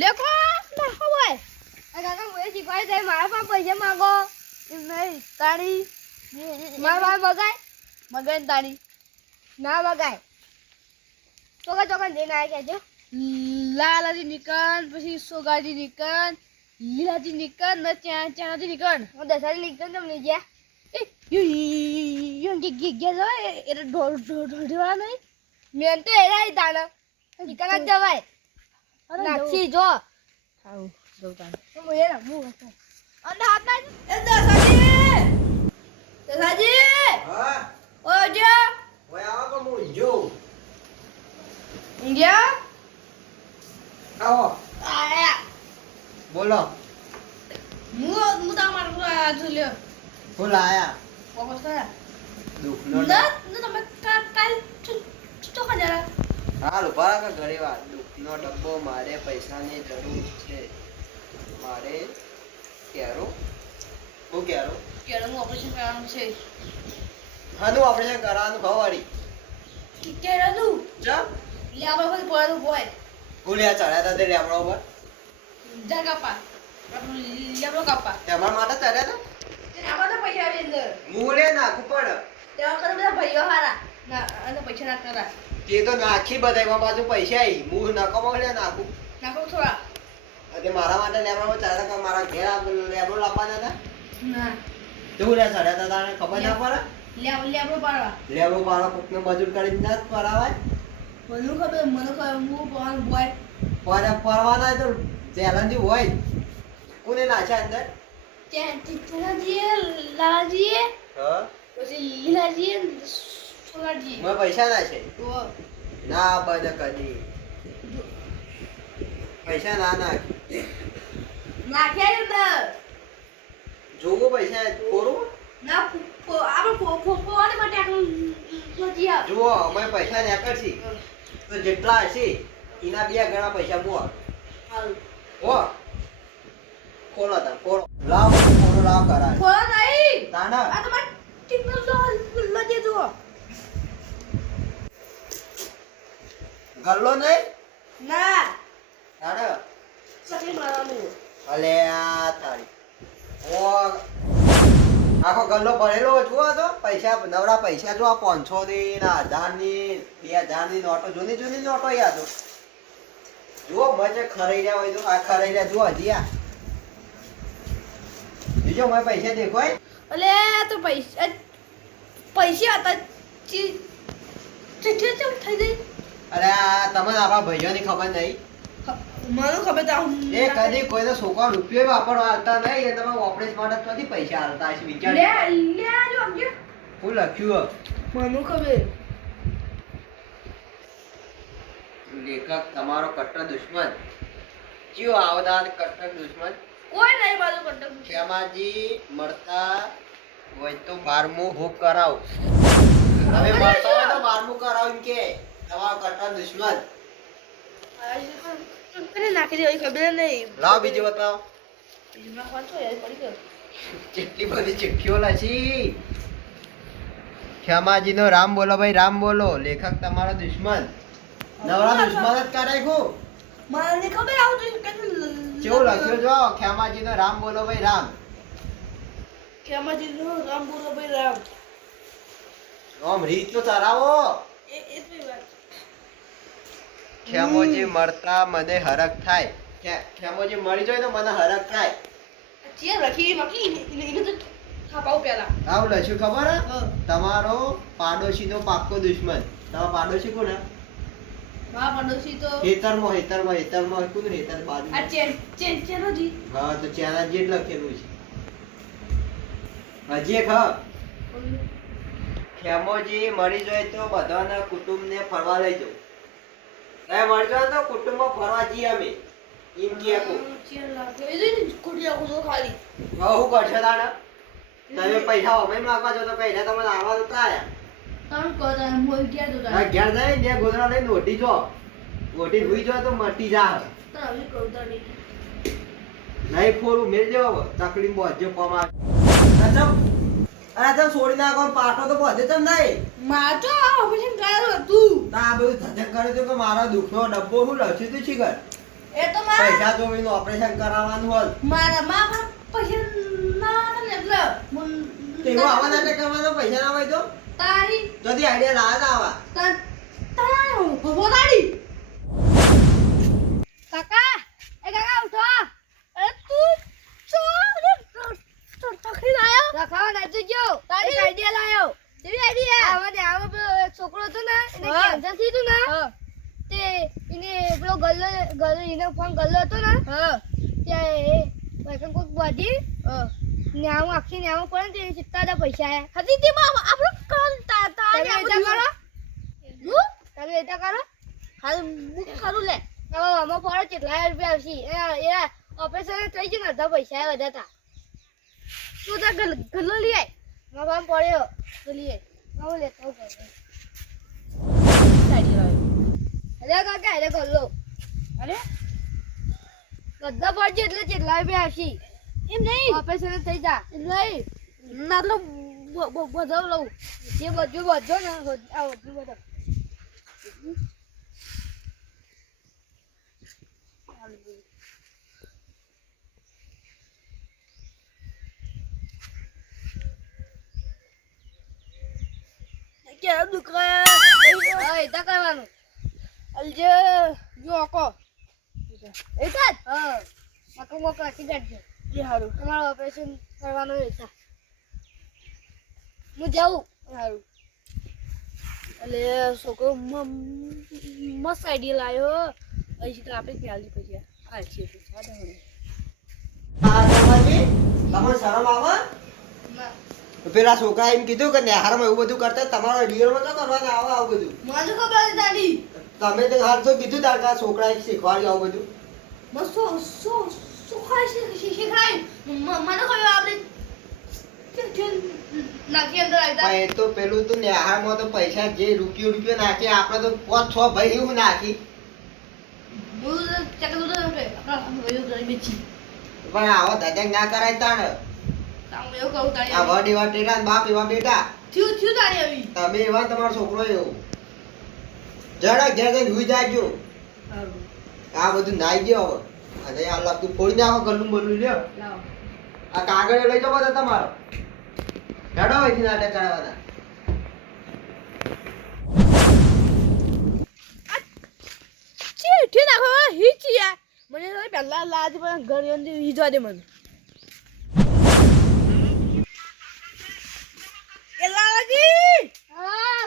લેકો ના હોય આ કાકા મને શીખવાય જાય મારા પાસે પૈસા માંગો નહીં તારી મારા પાસે મગાય તારી ના મગાય ચોકા જઈને આવી કેજો લાલાજી નિકન પછી સોગાજી નિકન લીલાજી નિકન ને ચાનાજી નિકન દસાજી નિકન તમને ગયા એ યો ગયા જાય એટલે ઢોળવા નહીં મેન તો એરા તાણા નિકન જ જવાય નાખી જો આવ જો તાણ હું એ રમું હતો અને હાથ ના એ દસાજી હા ઓ જો ઓય આવો કો હું જો ગયા આવો આયા બોલો હું તો મારું જોલ્યો બોલ આયા ઓબસ્તા દુખનો ના તમે કાલ તો ખજારા હાલ ઉભા કે ઘરે વાત દુખનો ડબ્બો મારે પૈસાની જરૂર છે મારે કેરો હું કેરો કેળનું ઓપરેશન કરવાનું છે હાનું ઓપરેશન કરવાનું ખવાડી કેળનું ચમ લે આપણે કોઈ પડવાનું હોય ગુલિયા ચડ્યા તા તે લેબડો ઉપર જા કાપા આપણે લેબડો કાપા તમારા માટે ચડ્યા તા તે આમાં તો પૈસા આવી અંદર મુલે નાખું પણ તેવા કરે બધા ભાઈઓ હારા ના અને પૈસા ના કરા તે તો નાખી બધામાં બાજુ પૈસા આવી હું નકો મળે નાખું નાખો થોડા તે મારા માટે લેબડો ચડ્યા તા મારા ઘેર લેબડો લાવવાના હતા ના તું લે ચડ્યા તા તારે ખબર ના પડે લેબડો પાડવા લેબડો પાડો કોકને મજૂર કરીને ના જ પરાવાય મને ખબર હું પણ બોય પરવાના તો ચેલેન્જ હોય કોને નાખ્યા અંદર ચેનાજી લાલાજી હા પછી લીલાજી સોલાજી મેં પૈસા નાખે તો ના બને કદી પૈસા ના નાખ નાખ્યા અંદર જોવો પૈસા કોરું ના આપણે ફોફોવાને માટે આટલું સોચી આવ જુઓ અમે પૈસા નાખી તો જેટલા હશે એના બે ગણા પૈસા બો હાલ હો ખોલો તા ખોલો લાવ ખોલો લાવ કરાય ફોન નહીં તાના આ તમાર ટિકલ તો લજે જો ગલ્લો નહીં ના તાના સકલી મારવાનું અલે આ તારી ઓ આખો ગલ્લો ભરેલો જુઓ તો પૈસા નવરા પૈસા જો 500 ની ના 1000 ની 2000 ની નોટો જૂની નોટો યાદ જુઓ મજે ખરાઈ રહ્યા હોય તો આ ખરાઈ રહ્યા જુઓ હજી આ બીજો મેં પૈસા દેખોય અલે તો પૈસા હતા ચિઠ્ઠી ચમ થઈ ગઈ અરે આ તમને આપણા ભાઈઓની ખબર નહીં મને ખબર તો એ કદી કોઈને છોકરા રૂપિયો વાપરવા આવતા નહીં એ તમે ઓપરેશન માટે ક્યાંથી પૈસા આલતા હશે વિચાર લે આજો આપજો હું લખ્યું મને ખબર લેખક તમારો કટ્ટર દુશ્મન કયો આવદાર કટ્ટર દુશ્મન કોઈ નહીં મારું કંટક શ્યામાજી મળતા હોય તો 12મું ભૂખ કરાવ હવે મળતા હોય તો 12મું કરાવ એમ કે તમારો કટ્ટર દુશ્મન અરે નાખી દે ખબર નહીં લાવ બીજું બતાવો બીજું કોણ છો યાર પડી ગયો કેટલી બધી ચિઠ્ઠીઓ લખી શ્યામાજી નો રામ બોલો ભાઈ રામ બોલો લેખક તમારો દુશ્મન નવરા દુશ્મન જ કરે ખુ મને ખબર આવતું કેવું લખ્યું જો શ્યામાજી નો રામ બોલો ભાઈ રામ કેમાજી નો રામ બોલો ભાઈ રામ આમ રીત તો તરાવો એ તો વાત ખેમોજી મળતા મને હરખ થાય ખેમોજી મળી જાય તો મને હરખ થાય ચે લખી મકી એને તો થાપાવ પેલા આવ લખ્યું ખબર હે? હા તમારો પાડોશીનો પાક્કો દુશ્મન તમારો પાડોશી કોણ હે? મા પડોશી તો હેતરમાં કોણ હેતર બાજુ આ ચેનોજી હા તો ચાના જેટ લખેલું છે હજી એક હા ખેમોજી મળી જાય તો બધાના કુટુંબને ફરવા લઈ જાઓ એ મળી જાય તો કુટુંબમાં ફરવા જઈએ અમે એમ કે કો ચેન લાગે એ કુડિયા કુદો ખાલી હું કરશે તાણા તમે પૈસા અમે માંગવા છો તો પૈસા તમે લાવવા તો આયા તમે કહો તો મોલ ગયા તો આ ઘેર જાય ને ગોદરા લઈને ઓટી જો ઓટી ભૂઈ જો તો મટી જા તમે કહો તો નહીં નહીં ફોરું મેલ દેવો તકલીફ બોજે પમા અરે તો છોડી નાખો પાટો તો બોજે તમ નહીં માં તો ઓપરેશન કરાયું હતું ના બધું ધજક કરે તો કે મારા દુખનો ડબ્બો હું લખ્યું તું શીખર એ તો મારા પૈસા જોઈને ઓપરેશન કરાવવાનું હોત મારા પૈસા ના હતા ને એટલે તેવો આવા નાટક કરવાનો પૈસા ના હોય તો તારી যদি આઈડિયા ના જ આવા તારી પોતાડી કાકા ઉઠો અરે તું તખી લાયો રખાવા નથી ગયો તારી આઈડિયા લાયો કેવી આઈડિયા આવો પેલો એક છોકરો હતો ને એને હા. કેન્સર થયું ને તે એને પેલો ગલ્લો એને ફોન ગલ્લો હતો ને ત્યાં એ ભાઈ કોઈક બાજી ન્યાવું આખી ન્યાવું પડે ને તે ચિત્તા હતા પૈસા આયા હતી તે આપણો કામ તમે એટા કરો તમે એટા કરો હાલ મુક કરું લે હવે આમાં પડે કેટલા રૂપિયા આવશે એ ઓપરેશન થઈ ગયું ને અડધા પૈસા આવ્યા બધા હતા તું તો ગલ્લો લઈ આય મારા બાપ પડ્યો તો લઈએ આવું લેતો પડે અરે કાકા અરે ગલ્લો અરે બધા પડશે એટલે કેટલા રૂપિયા આવશે એમ નહીં ઓપરેશન થઈ જા નહીં ના તો બધો લઉં જે બધું બધો ને આ બધું બધો કે દુકાન હા એટા કરવાનું અલજે જો આકો એટા હા મકો મકો રાખી કાઢજો એ હારું તમારું ઓપરેશન કરવાનું એટા હું જાઉં હારું એટલે છોકરો મસ્ત આઈડિયા લાયો અહીં તો આપણે ત્યાંથી પૈસા આ છે પૈસા દોડે આ તમારી તમને શરમ આવે પેલા છોકરા એમ કીધું કે નેહારમાં એવું બધું કરતા તમારો રિયલમાં તો કરવાના આવે આવું બધું મને ખબર હતી તારી તમે તો હાલ તો કીધું તાર કે છોકરા શીખવાડ્યું આવું બધું બસ શું ખાય શીખાય મને કહ્યું આપણે નાખી અંદર આવી પણ એ તો પેલું તો નેહારમાં તો પૈસા જે રૂપિયો નાખી આપણે તો 5-6 ભાઈ એવું નાખી હું ચકલું તો આપણા વયો કરી બેચી પણ આવો ધજક ના કરાય તાણ તામ એવું કહું તારી આ વડ એવા ટેટા ને બાપ એવા બેટા થયું તારી આવી તમે એવા તમારો છોકરો એવો જરાક જઈને હુઈ જાજો સારું આ બધું નાઈ ગયો હવે અને આ લાગતું ફોડી નાખો ગલ્લું બલ્લું લ્યો લાવ આ કાગળ લઈ જાઓ બધા તમારો હેડો અહીંથી નાટક કરાવવાના ઠીક નાખો હિચિયા મને તો પહેલા લાજ પણ ઘર અંદર હિજવા દે મને એ લાલાજી હા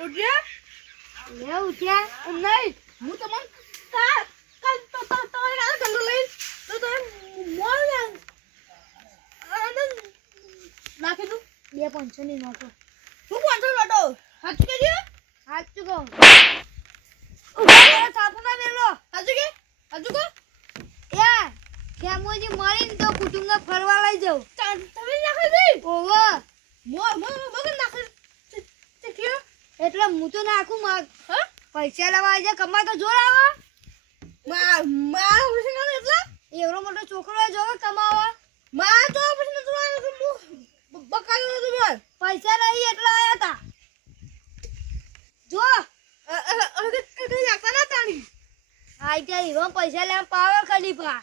ઉઠ્યા લે ઉઠ્યા નહીં હું તમને કાલ ગલ્લો લઈ તો તમે મોર નાખી દઉં 2 ની નોટો હું કોણ લોટો હાથ કે હાથ ચૂકો થાપના લેલો હાજુ કે યા ખેમોજી મારીને તો કુટુંબને ફરવા લઈ જાઉં તમે નાખી દે ઓવા મગર નાખી કે એટલે હું તો નાખું માર હા પૈસા લેવા આવી જાય કમાય તો જોર આવે મા ઓપરેશન કરે એટલે એવડો મોટો છોકરો જોવે કમાવા મા તો ઓપરેશન તો બકાલો તો બોલ પૈસા નહીં એટલે આયા હતા જો કઈ નાખતા ના તાણી આઈ ત્યાં હીરો પૈસા લેવા પાવર ખલીફા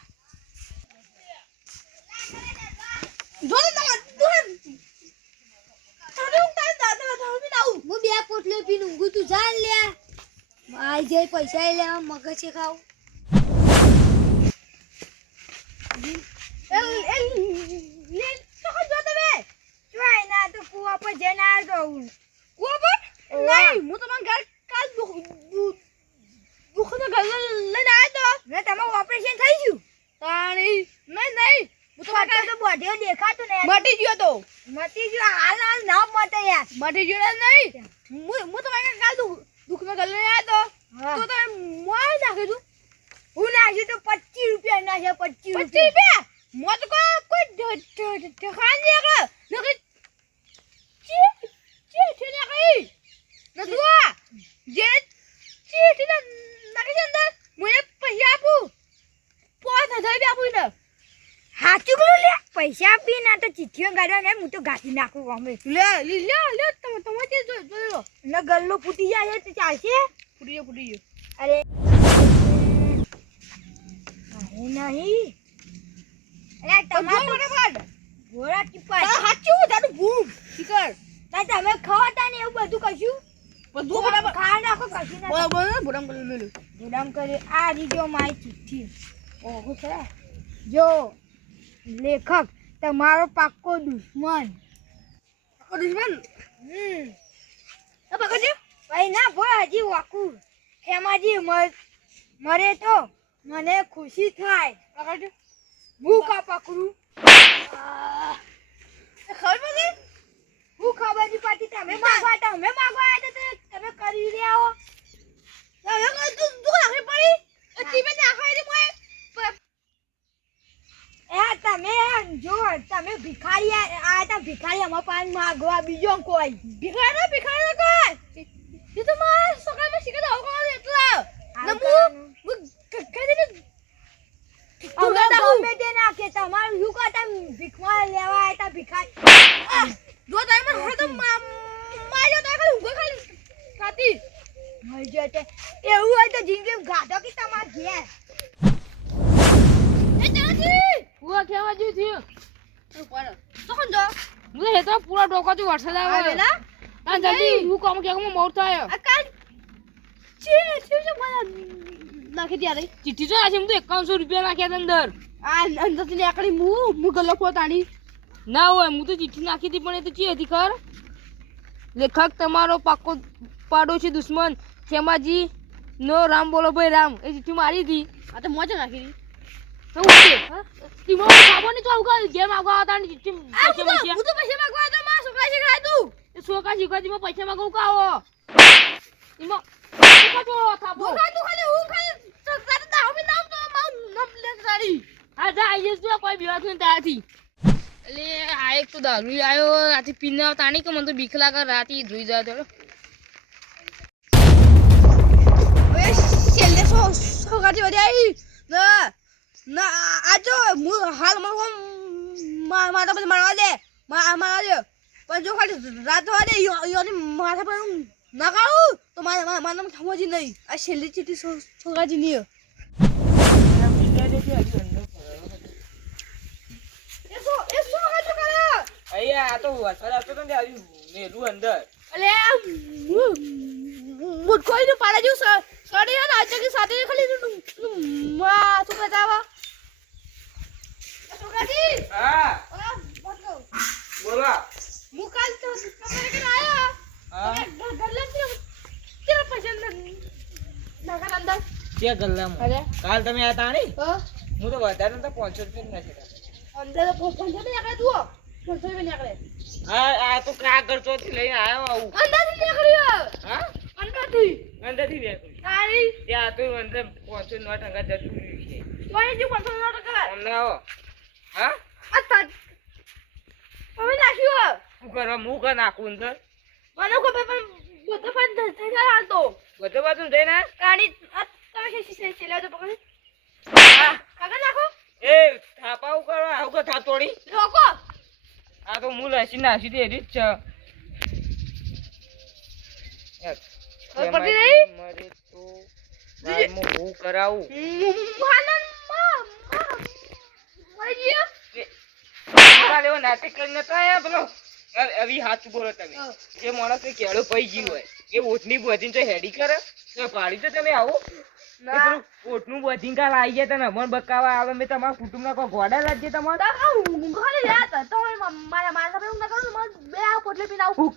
જોડે ના તારે હું તારે દાદા બી નાઉં હું 2 પોટલી પીને ઊંઘું તું જાન લે આઈ જાય પૈસા લેવા મગજ છે ખાવ એ લે તો જો તમે જોઈ ના તો કુવા પર જઈને આ દઉં કુવા પર નહીં હું તમારા ઘર કાલ દુખને ઘર લઈને આવ્યો તો ને તમારું ઓપરેશન થઈ ગયું તાણી નહીં હું તમારા તો બધે દેખાતું ને મટી ગયો તો મતી ગયું હાલ ના મટે યાર મટી ગયો નહીં હું તમારા કાલ દુખને ઘર લઈને આવ્યો તો તમે મોય નાખી દઉં હું નાખ્યું તો 25 રૂપિયા નાખ્યા 25 રૂપિયા મોત કોઈ ઠેકાણ નહીં આગળ નકરી ચીઠી નાખી નદુઆ જે ચીઠી નાખી છે અંદર મને પૈસા આપું 5000 આપું ને હાચું કરું લે પૈસા આપી ના તો ચિઠ્ઠીઓ ગાડવા ને હું તો ગાડી નાખું અમે લે તમે જે જોયો ને ગલ્લો ફૂટી જાય તો ચાલશે ફૂટી ગયો અરે હું નહીં અરે તમારો બરાબર ઘોડા ટીપા સાચું તારું ભૂમ શિકર ના તમે ખાતા ને એવું બધું કશું બધું બરાબર ખા નાખો કશું ના બરાબર ભોડામ કરી મેલું ભોડામ કરી આ રીજો મારી ચિઠ્ઠી ઓહો સર જો લેખક તમારો પાક્કો દુશ્મન પકડજો ભાઈ ના ભોય હજી વાકું હેમાજી મરે તો મને ખુશી થાય પકડજો હું કા પકડું ખબર પડી હું ખબર નહીં પડતી તમે માગવા આવ્યા તો તમે કરી લે આવો તમે તું નાખી પડી ટીમે નાખાઈ મોય એ તમે જો તમે ભિખારી આ તા ભિખારી અમાર પાન માગવા બીજો કોઈ ભિખારી કોઈ એ તો માર સકાળમાં શીખે તો આવો એટલા નમુ કદે તમે દે નાખે તમાર યુ કા તમ ભિખવા લેવા આતા ભિખારી જો તમે મને તો માજો તો ખાલી ઉભો ખાલી ખાતી મરી જતે એવું હોય તો જિંદગી ગાધો કે તમાર ઘેર એ ચાચી હુઆ કેવા જી થયું ઉપર તો કોણ જો મુજે હેતા પૂરા ડોકાથી વરસાદ આવે આવેલા આ જલ્દી હું કામ કે મોર થાય આ કાલ ચીઠી જો મને નાખી દે ચિઠ્ઠી તો આજે હું તો 5100 રૂપિયા નાખ્યા અંદર આ અંદરથી નીકળી મુ ગલ્લો પોતાની ના હોય હું તો ચિઠ્ઠી નાખી હતી પણ એ તો ચી હતી ખર લેખક તમારો પાક્કો પાડોશી દુશ્મન ખેમાજી નો રામ બોલો ભાઈ રામ એ ચિઠ્ઠી મારી હતી આ તો મોજ નાખી દી તો ઉઠે તીમો ખાબો ની તો આવગા ગેમ આવગા હતા ની ચિઠ્ઠી પૈસા હું તો પૈસા માંગવા તો માં છોકરા શીખડાય તું એ છોકરા શીખવાથી માં પૈસા માંગો કાવો તીમો તો થાબો તું ખાલી હું ખાલી તારે દાવ મે નામ તો મારું નામ લે સાડી હા જા આઈ જઈશ તું કોઈ બીવા તું ત્યાંથી એટલે આ એક તો દારૂ આયો આથી પીને તાણી કે મને તો બીક લાગે રાતી જોઈ જાય તો ઓય છેલ્લે સોગાજી વડી આવી ના આજો હાલ મારા પછી મારવા દે મારવા દે પણ જો ખાલી રાત થવા દે યોની માથા પર ના કાઢું તો મારા નામ ખમોજી નહીં આ છેલ્લી ચીટી સોગાજી ની અહીંયા આ તો વરસાદ આવતો તો ને આવી મેલું અંદર અલે મુટકોઈ નું પાડા જેવું સડી ને આજે કે સાથે ખાલી માં શું બતાવા સોગાજી હા ઓલા બોલો બોલો મુકાલ તો તમારે કે આયા હા ગલ્લા તેરા પસંદ નગર અંદર કે ગલ્લામાં અરે કાલ તમે આ તાણી હા હું તો વધારે નતા 500 રૂપિયા નાખ્યા અંદર તો પંજો ને આગળ જુઓ પંજો ને આગળ આ તો કાગળ ચોથી લઈને આવ્યો આવું અંદરથી નીકળ્યો હા અંદરથી અંદરથી બેઠું તારી ત્યાં તો અંદર 500 નોટ અંગા જતું રહ્યું છે કોઈ જે 500 ટકા અમને આવો હા આ તત હવે નાખ્યો શું કરવા હું કા નાખું અંદર મને ખબર પણ બધો પણ થઈ જાય હાલ તો બધું બાજુ જઈને કાણી તમે છે લેજો પકડી હા આગળ નાખો એ થાપા કરવા આવું કા થાપ તોડી રોકો આ તો મૂળ હસી નાસી દે રીત છે હવે પકડી રહી? મરે તો બારમું હું કરાવું માનન મરી ગયો લેવો નાટક કરીને તો આયા પેલો આવી હાથ બોલો તમે જે માણસ ને કેળો પઈ ગયું હોય એ ઓઠની બોધીને તો હેડી કરે તો પાડી તો તમે આવો પેલું ઓઠનું બોધીને કાલ આવી ગયા તને મન બકાવા આવે મેં તમારા કુટુંબના કોઈ ગોડા લાગજે તમારે ખાલી રહ્યા તો મારા મારા હું ના કરું બે આ પોટલે પીને આવું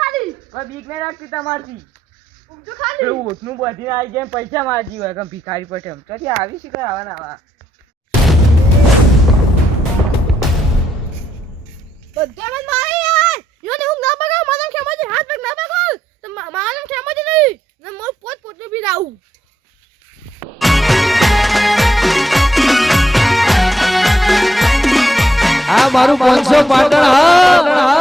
ખાલી બીક નહીં રાખતી તમારથી જો ખાલી ઓઠનું બોધીને આવી ગયા પૈસા મારજી હોય કે ભિખારી પટેમ તો આવી શીખર આવા ને આવા બધામાં મારે યાર યોને હું ના બગાવ માનમ ખેમાજી હાથ પગ ના બગાવ તો માનમ ખેમાજી નહીં ને મોર પોટલે પી રાઉં આ મારું 500 પાટણ હા